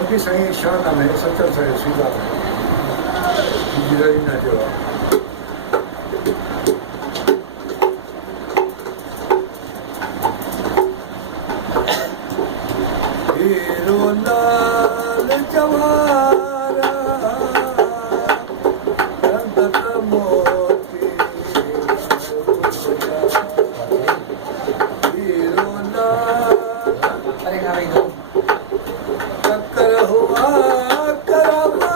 नबी साईं शान में 70 साल सीधा गुजराती ना जो हीरो लाल जवारा रंगत मोती हीरो लाल चक्कर हुआ करवा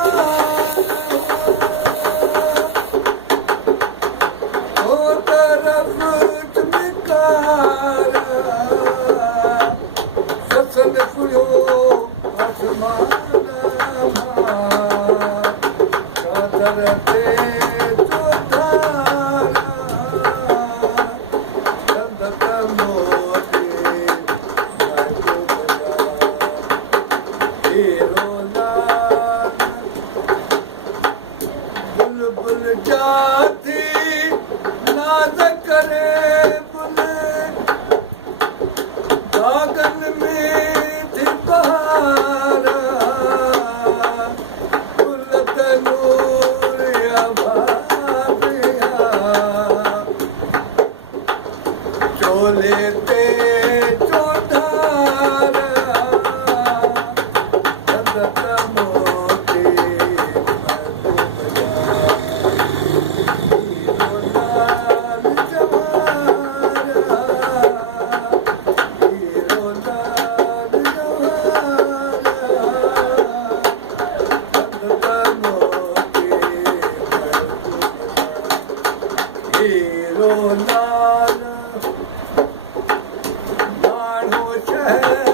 हो तरफ चमकारा ससन कुयो आसमान चादर ते चौधारा रंगत मोती हीरो लाल बुलबुल जाती नाज करे बुल बागन में थी बहारा बुलत नूर आबादिया चोले ते चौधारा रंगत मोती हीरो लाल जवारा हीरो लाल जवारा रंगत मोती हीरो लाल माण्हू शहर